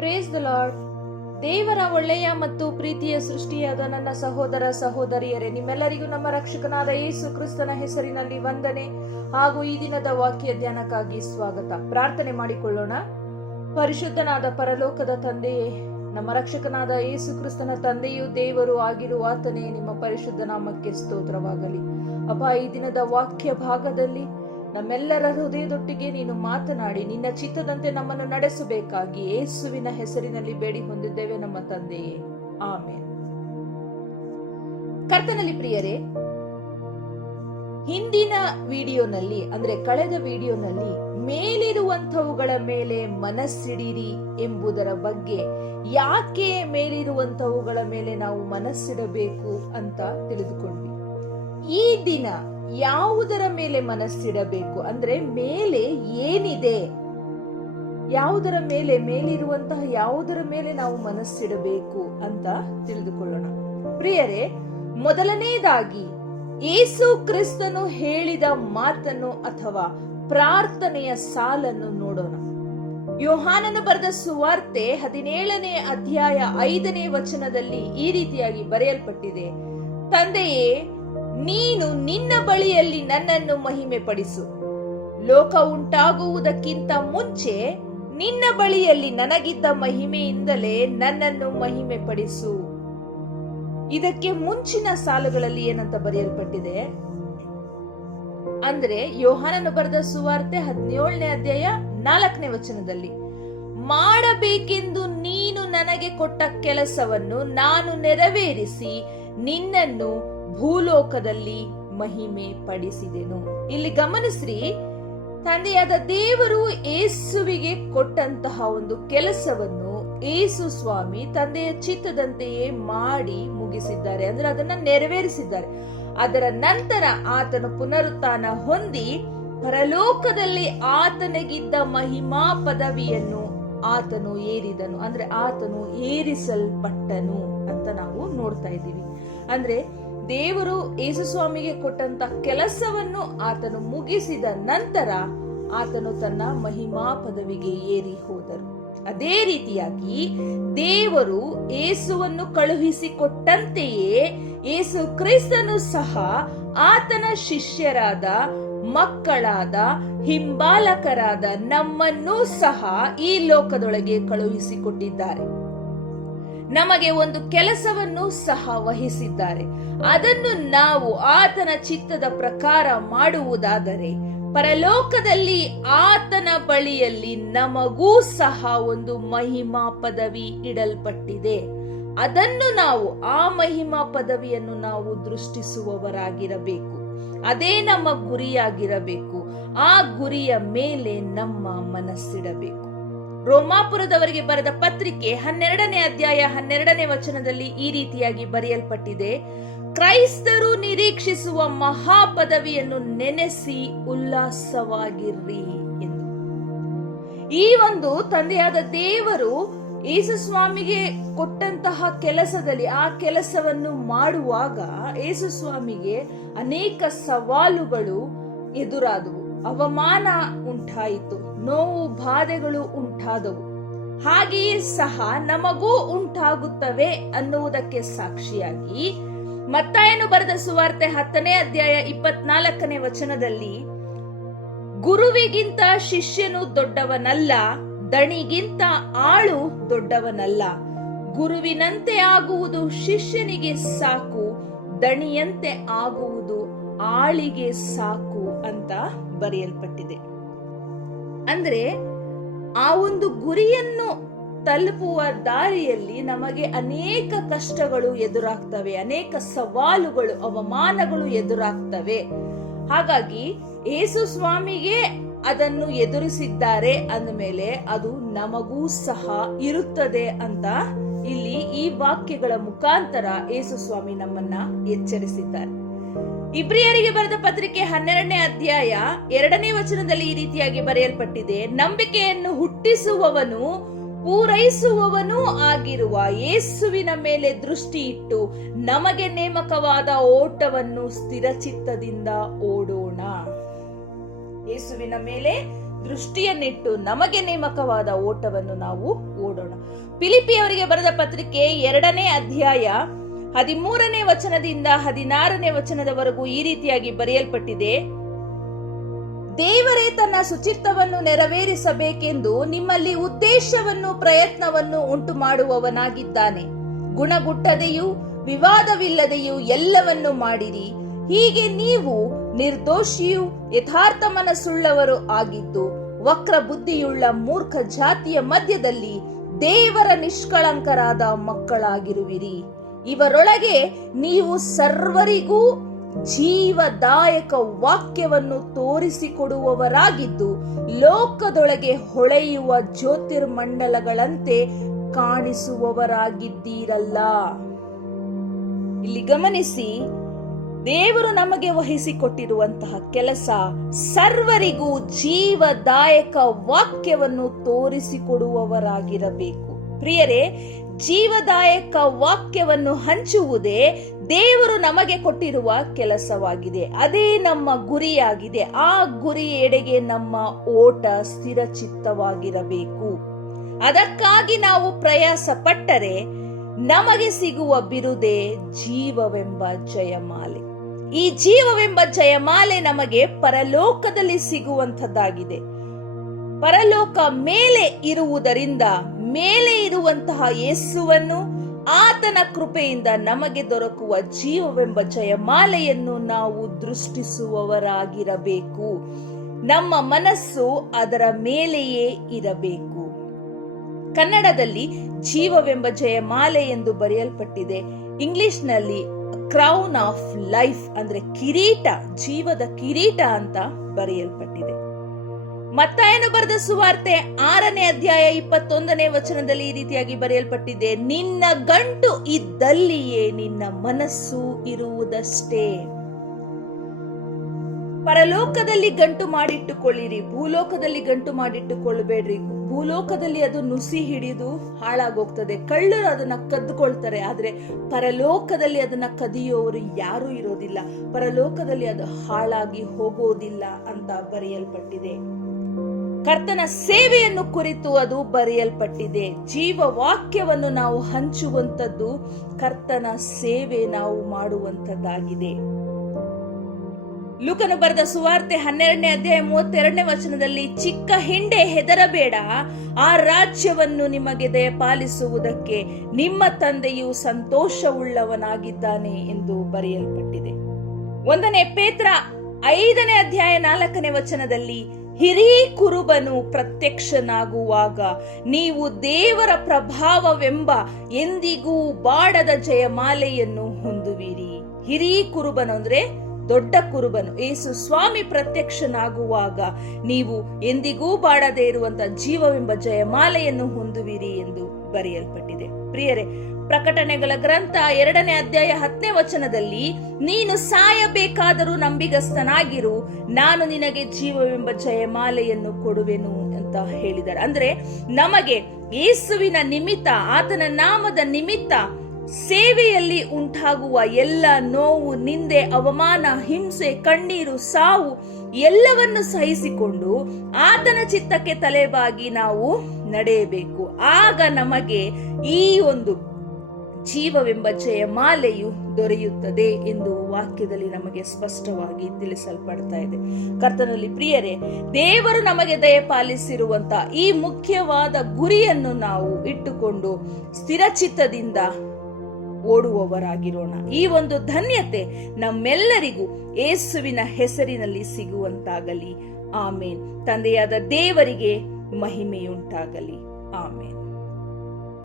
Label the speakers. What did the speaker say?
Speaker 1: Praise the lord ದೇವರ ಒಳ್ಳೆಯ ಮತ್ತು ಪ್ರೀತಿಯ ಸೃಷ್ಟಿಯಾದ ನನ್ನ ಸಹೋದರ ಸಹೋದರಿಯರೇ, ನಿಮ್ಮೆಲ್ಲರಿಗೂ ನಮ್ಮ ರಕ್ಷಕನಾದ ಯೇಸು ಕ್ರಿಸ್ತನ ಹೆಸರಿನಲ್ಲಿ ವಂದನೆ ಹಾಗೂ ಈ ದಿನದ ವಾಕ್ಯ ಧ್ಯಾನಕ್ಕಾಗಿ ಸ್ವಾಗತ. ಪ್ರಾರ್ಥನೆ ಮಾಡಿಕೊಳ್ಳೋಣ. ಪರಿಶುದ್ಧನಾದ ಪರಲೋಕದ ತಂದೆಯೇ, ನಮ್ಮ ರಕ್ಷಕನಾದ ಯೇಸು ಕ್ರಿಸ್ತನ ತಂದೆಯು ದೇವರು ಆಗಿರುವ ಆತನೇ ನಿಮ್ಮ ಪರಿಶುದ್ಧ ನಾಮಕ್ಕೆ ಸ್ತೋತ್ರವಾಗಲಿ. ಅಪ್ಪ ಈ ದಿನದ ವಾಕ್ಯ ಭಾಗದಲ್ಲಿ ನಮ್ಮೆಲ್ಲರ ಹೃದಯದೊಟ್ಟಿಗೆ ನೀನು ಮಾತನಾಡಿ, ನಿನ್ನ ಚಿತ್ತದಂತೆ ನಮ್ಮನ್ನು ನಡೆಸಬೇಕಾಗಿ ಯೇಸುವಿನ ಹೆಸರಿನಲ್ಲಿ ಬೇಡಿ ಹೊಂದಿದ್ದೇವೆ ನಮ್ಮ ತಂದೆಯೇ. ಆಮೇಲೆ ಕರ್ತನಲ್ಲಿ ಪ್ರಿಯರೇ, ಹಿಂದಿನ ವಿಡಿಯೋನಲ್ಲಿ, ಅಂದ್ರೆ ಕಳೆದ ವಿಡಿಯೋನಲ್ಲಿ ಮೇಲಿರುವಂತವುಗಳ ಮೇಲೆ ಮನಸ್ಸಿಡಿರಿ ಎಂಬುದರ ಬಗ್ಗೆ ಯಾಕೆ ಮೇಲಿರುವಂತವುಗಳ ಮೇಲೆ ನಾವು ಮನಸ್ಸಿಡಬೇಕು ಅಂತ ತಿಳಿದುಕೊಂಡ್ವಿ. ಈ ದಿನ ಯಾವುದರ ಮೇಲೆ ಮನಸ್ಸಿಡಬೇಕು? ಅಂದ್ರೆ ಮೇಲೆ ಏನಿದೆ? ಯಾವುದರ ಮೇಲೆ ಮೇಲಿರುವಂತಹ ಯಾವುದರ ಮೇಲೆ ನಾವು ಮನಸ್ಸಿಡಬೇಕು ಅಂತ ತಿಳಿದುಕೊಳ್ಳೋಣ. ಪ್ರಿಯರೇ, ಮೊದಲನೇದಾಗಿ, ಏಸು ಕ್ರಿಸ್ತನು ಹೇಳಿದ ಮಾತನ್ನು ಅಥವಾ ಪ್ರಾರ್ಥನೆಯ ಸಾಲನ್ನು ನೋಡೋಣ. ಯೋಹಾನನ ಬರೆದ ಸುವಾರ್ತೆ ಹದಿನೇಳನೇ ಅಧ್ಯಾಯ ಐದನೇ ವಚನದಲ್ಲಿ ಈ ರೀತಿಯಾಗಿ ಬರೆಯಲ್ಪಟ್ಟಿದೆ. ತಂದೆಯೇ ನೀನು ನಿನ್ನ ಬಳಿಯಲ್ಲಿ ನನ್ನನ್ನು ಮಹಿಮೆ ಪಡಿಸು ಲೋಕ ಉಂಟಾಗುವುದಕ್ಕಿಂತ ಮುಂಚೆ ನಿನ್ನ ಬಳಿಯಲ್ಲಿ ನನಗಿದ್ದ ಮಹಿಮೆಯಿಂದಲೇ ನನ್ನನ್ನು ಮಹಿಮೆ ಪಡಿಸು ಇದಕ್ಕೆ ಮುಂಚಿನ ಸಾಲುಗಳಲ್ಲಿ ಏನಂತ ಬರೆಯಲ್ಪಟ್ಟಿದೆ? ಅಂದ್ರೆ ಯೋಹಾನನು ಬರೆದ ಸುವಾರ್ತೆ ಹದಿನೇಳನೇ ಅಧ್ಯಾಯ ನಾಲ್ಕನೇ ವಚನದಲ್ಲಿ, ಮಾಡಬೇಕೆಂದು ನೀನು ನನಗೆ ಕೊಟ್ಟ ಕೆಲಸವನ್ನು ನಾನು ನೆರವೇರಿಸಿ ನಿನ್ನನ್ನು ಭೂಲೋಕದಲ್ಲಿ ಮಹಿಮೆ ಪಡಿಸಿದೆನು. ಇಲ್ಲಿ ಗಮನಿಸ್ರಿ, ತಂದೆಯಾದ ದೇವರು ಏಸುವಿಗೆ ಕೊಟ್ಟಂತಹ ಒಂದು ಕೆಲಸವನ್ನು ಏಸು ಸ್ವಾಮಿ ತಂದೆಯ ಚಿತ್ತದಂತೆಯೇ ಮಾಡಿ ಮುಗಿಸಿದ್ದಾರೆ. ಅಂದ್ರೆ ಅದನ್ನ ನೆರವೇರಿಸಿದ್ದಾರೆ. ಅದರ ನಂತರ ಆತನು ಪುನರುತ್ಥಾನ ಹೊಂದಿ ಪರಲೋಕದಲ್ಲಿ ಆತನಿಗಿದ್ದ ಮಹಿಮಾ ಪದವಿಯನ್ನು ಆತನು ಏರಿದನು. ಅಂದ್ರೆ ಆತನು ಏರಿಸಲ್ಪಟ್ಟನು ಅಂತ ನಾವು ನೋಡ್ತಾ ಇದ್ದೀವಿ. ಅಂದ್ರೆ ದೇವರು ಯೇಸುಸ್ವಾಮಿಗೆ ಕೊಟ್ಟಂತ ಕೆಲಸವನ್ನು ಆತನು ಮುಗಿಸಿದ ನಂತರ ಆತನು ತನ್ನ ಮಹಿಮಾ ಪದವಿಗೆ ಏರಿ ಹೋದರು. ಅದೇ ರೀತಿಯಾಗಿ ದೇವರು ಏಸುವನ್ನು ಕಳುಹಿಸಿಕೊಟ್ಟಂತೆಯೇ ಏಸು ಕ್ರಿಸ್ತನು ಸಹ ಆತನ ಶಿಷ್ಯರಾದ ಮಕ್ಕಳಾದ ಹಿಂಬಾಲಕರಾದ ನಮ್ಮನ್ನೂ ಸಹ ಈ ಲೋಕದೊಳಗೆ ಕಳುಹಿಸಿಕೊಟ್ಟಿದ್ದಾರೆ. ನಮಗೆ ಒಂದು ಕೆಲಸವನ್ನು ಸಹ ವಹಿಸಿದ್ದಾರೆ. ಅದನ್ನು ನಾವು ಆತನ ಚಿತ್ತದ ಪ್ರಕಾರ ಮಾಡುವುದಾದರೆ, ಪರಲೋಕದಲ್ಲಿ ಆತನ ಬಳಿಯಲ್ಲಿ ನಮಗೂ ಸಹ ಒಂದು ಮಹಿಮಾ ಪದವಿ ಇಡಲ್ಪಟ್ಟಿದೆ. ಅದನ್ನು ನಾವು ಆ ಮಹಿಮಾ ಪದವಿಯನ್ನು ನಾವು ದೃಷ್ಟಿಸುವವರಾಗಿರಬೇಕು. ಅದೇ ನಮ್ಮ ಗುರಿಯಾಗಿರಬೇಕು. ಆ ಗುರಿಯ ಮೇಲೆ ನಮ್ಮ ಮನಸ್ಸಿಡಬೇಕು. ರೋಮಾಪುರದವರಿಗೆ ಬರೆದ ಪತ್ರಿಕೆ ಹನ್ನೆರಡನೇ ಅಧ್ಯಾಯ ಹನ್ನೆರಡನೇ ವಚನದಲ್ಲಿ ಈ ರೀತಿಯಾಗಿ ಬರೆಯಲ್ಪಟ್ಟಿದೆ. ಕ್ರೈಸ್ತರು ನಿರೀಕ್ಷಿಸುವ ಮಹಾಪದವಿಯನ್ನು ನೆನೆಸಿ ಉಲ್ಲಾಸವಾಗಿರ್ರಿ ಎಂದು. ಈ ಒಂದು ತಂದೆಯಾದ ದೇವರು ಯೇಸು ಸ್ವಾಮಿಗೆ ಕೊಟ್ಟಂತಹ ಕೆಲಸದಲ್ಲಿ ಆ ಕೆಲಸವನ್ನು ಮಾಡುವಾಗ ಯೇಸು ಸ್ವಾಮಿಗೆ ಅನೇಕ ಸವಾಲುಗಳು ಎದುರಾದವು. ಅವಮಾನ ಉಂಟಾಯಿತು. ನೋವು, ಬಾಧೆಗಳು ಉಂಟಾದವು. ಹಾಗೆಯೇ ಸಹ ನಮಗೂ ಉಂಟಾಗುತ್ತವೆ ಅನ್ನುವುದಕ್ಕೆ ಸಾಕ್ಷಿಯಾಗಿ ಮತ್ತಾಯನು ಬರೆದ ಸುವಾರ್ತೆ ಹತ್ತನೇ ಅಧ್ಯಾಯ ಇಪ್ಪತ್ನಾಲ್ಕನೇ ವಚನದಲ್ಲಿ, ಗುರುವಿಗಿಂತ ಶಿಷ್ಯನು ದೊಡ್ಡವನಲ್ಲ ದಣಿಗಿಂತ ಆಳು ದೊಡ್ಡವನಲ್ಲ. ಗುರುವಿನಂತೆ ಆಗುವುದು ಶಿಷ್ಯನಿಗೆ ಸಾಕು, ದಣಿಯಂತೆ ಆಗುವುದು ಆಳಿಗೆ ಸಾಕು ಅಂತ ಬರೆಯಲ್ಪಟ್ಟಿದೆ. ಅಂದ್ರೆ ಆ ಒಂದು ಗುರಿಯನ್ನು ತಲುಪುವ ದಾರಿಯಲ್ಲಿ ನಮಗೆ ಅನೇಕ ಕಷ್ಟಗಳು ಎದುರಾಗ್ತವೆ, ಅನೇಕ ಸವಾಲುಗಳು, ಅವಮಾನಗಳು ಎದುರಾಗ್ತವೆ. ಹಾಗಾಗಿ ಏಸು ಸ್ವಾಮಿಗೆ ಅದನ್ನು ಎದುರಿಸಿದ್ದಾರೆ ಅಂದಮೇಲೆ ಅದು ನಮಗೂ ಸಹ ಇರುತ್ತದೆ ಅಂತ ಇಲ್ಲಿ ಈ ವಾಕ್ಯಗಳ ಮುಖಾಂತರ ಏಸು ಸ್ವಾಮಿ ನಮ್ಮನ್ನ ಎಚ್ಚರಿಸಿದ್ದಾರೆ. ಇಬ್ರಿಯರಿಗೆ ಬರೆದ ಪತ್ರಿಕೆ ಹನ್ನೆರಡನೇ ಅಧ್ಯಾಯ ಎರಡನೇ ವಚನದಲ್ಲಿ ಈ ರೀತಿಯಾಗಿ ಬರೆಯಲ್ಪಟ್ಟಿದೆ, ನಂಬಿಕೆಯನ್ನು ಹುಟ್ಟಿಸುವವನು ಪೂರೈಸುವವನೂ ಆಗಿರುವ ಯೇಸುವಿನ ಮೇಲೆ ದೃಷ್ಟಿ ಇಟ್ಟು ನಮಗೆ ನೇಮಕವಾದ ಓಟವನ್ನು ಸ್ಥಿರಚಿತ್ತದಿಂದ ಓಡೋಣ. ಯೇಸುವಿನ ಮೇಲೆ ದೃಷ್ಟಿಯನ್ನಿಟ್ಟು ನಮಗೆ ನೇಮಕವಾದ ಓಟವನ್ನು ನಾವು ಓಡೋಣ. ಫಿಲಿಪಿಯವರಿಗೆ ಬರೆದ ಪತ್ರಿಕೆ ಎರಡನೇ ಅಧ್ಯಾಯ ಹದಿಮೂರನೇ ವಚನದಿಂದ ಹದಿನಾರನೇ ವಚನದವರೆಗೂ ಈ ರೀತಿಯಾಗಿ ಬರೆಯಲ್ಪಟ್ಟಿದೆ. ದೇವರೇ ತನ್ನ ಶುಚಿತ್ವವನ್ನು ನೆರವೇರಿಸಬೇಕೆಂದು ನಿಮ್ಮಲ್ಲಿ ಉದ್ದೇಶವನ್ನು ಪ್ರಯತ್ನವನ್ನು ಉಂಟು ಮಾಡುವವನಾಗಿದ್ದಾನೆ ಗುಣಗುಟ್ಟದೆಯೂ ವಿವಾದವಿಲ್ಲದೆಯೂ ಎಲ್ಲವನ್ನು ಮಾಡಿರಿ. ಹೀಗೆ ನೀವು ನಿರ್ದೋಷಿಯೂ ಯಥಾರ್ಥ ಮನಸ್ಸುಳ್ಳವರು ಆಗಿದ್ದು, ವಕ್ರ ಬುದ್ಧಿಯುಳ್ಳ ಮೂರ್ಖ ಜಾತಿಯ ಮಧ್ಯದಲ್ಲಿ ದೇವರ ನಿಷ್ಕಳಂಕರಾದ ಮಕ್ಕಳಾಗಿರುವಿರಿ. ಇವರೊಳಗೆ ನೀವು ಸರ್ವರಿಗೂ ಜೀವದಾಯಕ ವಾಕ್ಯವನ್ನು ತೋರಿಸಿಕೊಡುವವರಾಗಿದ್ದು, ಲೋಕದೊಳಗೆ ಹೊಳೆಯುವ ಜ್ಯೋತಿರ್ಮಂಡಲಗಳಂತೆ ಕಾಣಿಸುವವರಾಗಿದ್ದೀರಲ್ಲ. ಇಲ್ಲಿ ಗಮನಿಸಿ ದೇವರು ನಮಗೆ ವಹಿಸಿಕೊಟ್ಟಿರುವಂತಹ ಕೆಲಸ ಸರ್ವರಿಗೂ ಜೀವದಾಯಕ ವಾಕ್ಯವನ್ನು ತೋರಿಸಿಕೊಡುವವರಾಗಿರಬೇಕು. ಪ್ರಿಯರೇ, ಜೀವದಾಯಕ ವಾಕ್ಯವನ್ನು ಹಂಚುವುದೇ ದೇವರು ನಮಗೆ ಕೊಟ್ಟಿರುವ ಕೆಲಸವಾಗಿದೆ. ಅದೇ ನಮ್ಮ ಗುರಿಯಾಗಿದೆ. ಆ ಗುರಿಯೆಡೆಗೆ ನಮ್ಮ ಓಟ ಸ್ಥಿರಚಿತ್ತವಾಗಿರಬೇಕು. ಅದಕ್ಕಾಗಿ ನಾವು ಪ್ರಯಾಸ ಪಟ್ಟರೆ ನಮಗೆ ಸಿಗುವ ಬಿರುದೇ ಜೀವವೆಂಬ ಜಯಮಾಲೆ. ಈ ಜೀವವೆಂಬ ಜಯಮಾಲೆ ನಮಗೆ ಪರಲೋಕದಲ್ಲಿ ಸಿಗುವಂತದ್ದಾಗಿದೆ ಪರಲೋಕ ಮೇಲೆ ಇರುವುದರಿಂದ ಮೇಲೆ ಇರುವಂತಹ ಯೇಸುವನ್ನು ಆತನ ಕೃಪೆಯಿಂದ ನಮಗೆ ದೊರಕುವ ಜೀವವೆಂಬ ಜಯಮಾಲೆಯನ್ನು ನಾವು ದೃಷ್ಟಿಸುವವರಾಗಿರಬೇಕು. ನಮ್ಮ ಮನಸ್ಸು ಅದರ ಮೇಲೆಯೇ ಇರಬೇಕು. ಕನ್ನಡದಲ್ಲಿ ಜೀವವೆಂಬ ಜಯಮಾಲೆ ಎಂದು ಬರೆಯಲ್ಪಟ್ಟಿದೆ. ಇಂಗ್ಲಿಷ್ನಲ್ಲಿ ಕ್ರೌನ್ ಆಫ್ ಲೈಫ್ ಅಂದ್ರೆ ಕಿರೀಟ, ಜೀವದ ಕಿರೀಟ ಅಂತ ಬರೆಯಲ್ಪಟ್ಟಿದೆ. ಮತ್ತಾಯನು ಬರೆದ ಸುವಾರ್ತೆ ಆರನೇ ಅಧ್ಯಾಯ ಇಪ್ಪತ್ತೊಂದನೇ ವಚನದಲ್ಲಿ ಈ ರೀತಿಯಾಗಿ ಬರೆಯಲ್ಪಟ್ಟಿದೆ. ನಿನ್ನ ಗಂಟು ಇದ್ದಲ್ಲಿಯೇ ನಿನ್ನ ಮನಸ್ಸು ಇರುವುದಷ್ಟೇ. ಪರಲೋಕದಲ್ಲಿ ಗಂಟು ಮಾಡಿಟ್ಟುಕೊಳ್ಳಿರಿ, ಭೂಲೋಕದಲ್ಲಿ ಗಂಟು ಮಾಡಿಟ್ಟುಕೊಳ್ಳಬೇಡ್ರಿ. ಭೂಲೋಕದಲ್ಲಿ ಅದು ನುಸಿ ಹಿಡಿದು ಹಾಳಾಗೋಗ್ತದೆ. ಕಳ್ಳರು ಅದನ್ನ ಕದ್ದುಕೊಳ್ತಾರೆ. ಆದ್ರೆ ಪರಲೋಕದಲ್ಲಿ ಅದನ್ನ ಕದಿಯೋರು ಯಾರೂ ಇರೋದಿಲ್ಲ. ಪರಲೋಕದಲ್ಲಿ ಅದು ಹಾಳಾಗಿ ಹೋಗೋದಿಲ್ಲ ಅಂತ ಬರೆಯಲ್ಪಟ್ಟಿದೆ. ಕರ್ತನ ಸೇವೆಯನ್ನು ಕುರಿತು ಅದು ಬರೆಯಲ್ಪಟ್ಟಿದೆ. ಜೀವ ವಾಕ್ಯವನ್ನು ನಾವು ಹಂಚುವಂತದ್ದು ಕರ್ತನ ಸೇವೆ ನಾವು ಮಾಡುವಂತದ್ದಾಗಿದೆ ಲೂಕನು ಬರೆದ ಸುವಾರ್ತೆ ಹನ್ನೆರಡನೇ ಅಧ್ಯಾಯ ಮೂವತ್ತೆರಡನೇ ವಚನದಲ್ಲಿ, ಚಿಕ್ಕ ಹಿಂಡೆ ಹೆದರಬೇಡ. ಆ ರಾಜ್ಯವನ್ನು ನಿಮಗೆ ದಯಪಾಲಿಸುವುದಕ್ಕೆ ನಿಮ್ಮ ತಂದೆಯು ಸಂತೋಷವುಳ್ಳವನಾಗಿದ್ದಾನೆ ಎಂದು ಬರೆಯಲ್ಪಟ್ಟಿದೆ. ಒಂದನೇ ಪೇತ್ರ ಐದನೇ ಅಧ್ಯಾಯ ನಾಲ್ಕನೇ ವಚನದಲ್ಲಿ, ಹಿರೀ ಕುರುಬನು ಪ್ರತ್ಯಕ್ಷನಾಗುವಾಗ ನೀವು ದೇವರ ಪ್ರಭಾವವೆಂಬ ಎಂದಿಗೂ ಬಾಡದ ಜಯಮಾಲೆಯನ್ನು ಹೊಂದುವಿರಿ. ಹಿರೀ ಕುರುಬನು ಅಂದ್ರೆ ದೊಡ್ಡ ಕುರುಬನು, ಏಸು ಸ್ವಾಮಿ ಪ್ರತ್ಯಕ್ಷನಾಗುವಾಗ ನೀವು ಎಂದಿಗೂ ಬಾಡದೇ ಇರುವಂತ ಜೀವವೆಂಬ ಜಯಮಾಲೆಯನ್ನು ಹೊಂದುವಿರಿ ಎಂದು ಬರೆಯಲ್ಪಟ್ಟಿದೆ. ಪ್ರಿಯರೇ, ಪ್ರಕಟಣೆಗಳ ಗ್ರಂಥ ಎರಡನೇ ಅಧ್ಯಾಯ ಹತ್ತನೇ ವಚನದಲ್ಲಿ, ನೀನು ಸಾಯಬೇಕಾದರೂ ನಂಬಿಗಸ್ತನಾಗಿರು, ನಾನು ನಿನಗೆ ಜೀವವೆಂಬ ಜಯಮಾಲೆಯನ್ನು ಕೊಡುವೆನು ಅಂತ ಹೇಳಿದರು. ಅಂದ್ರೆ, ನಮಗೆ ಯೇಸುವಿನ ನಿಮಿತ್ತ, ಆತನ ನಾಮದ ನಿಮಿತ್ತ ಸೇವೆಯಲ್ಲಿ ಉಂಟಾಗುವ ಎಲ್ಲ ನೋವು, ನಿಂದೆ, ಅವಮಾನ, ಹಿಂಸೆ, ಕಣ್ಣೀರು, ಸಾವು ಎಲ್ಲವನ್ನು ಸಹಿಸಿಕೊಂಡು ಆತನ ಚಿತ್ತಕ್ಕೆ ತಲೆಬಾಗಿ ನಾವು ನಡೆಯಬೇಕು. ಆಗ ನಮಗೆ ಈ ಒಂದು ಜೀವವೆಂಬ ಜಯಮಾಲೆಯು ದೊರೆಯುತ್ತದೆ ಎಂದು ವಾಕ್ಯದಲ್ಲಿ ನಮಗೆ ಸ್ಪಷ್ಟವಾಗಿ ತಿಳಿಸಲ್ಪಡ್ತಾ ಇದೆ. ಕರ್ತನಲ್ಲಿ ಪ್ರಿಯರೇ, ದೇವರು ನಮಗೆ ದಯಪಾಲಿಸಿರುವಂತ ಈ ಮುಖ್ಯವಾದ ಗುರಿಯನ್ನು ನಾವು ಇಟ್ಟುಕೊಂಡು ಸ್ಥಿರಚಿತ್ತದಿಂದ ಓಡುವವರಾಗಿರೋಣ. ಈ ಒಂದು ಧನ್ಯತೆ ನಮ್ಮೆಲ್ಲರಿಗೂ ಏಸುವಿನ ಹೆಸರಿನಲ್ಲಿ ಸಿಗುವಂತಾಗಲಿ. ಆಮೇನ್. ತಂದೆಯಾದ ದೇವರಿಗೆ ಮಹಿಮೆಯುಂಟಾಗಲಿ. ಆಮೇನ್.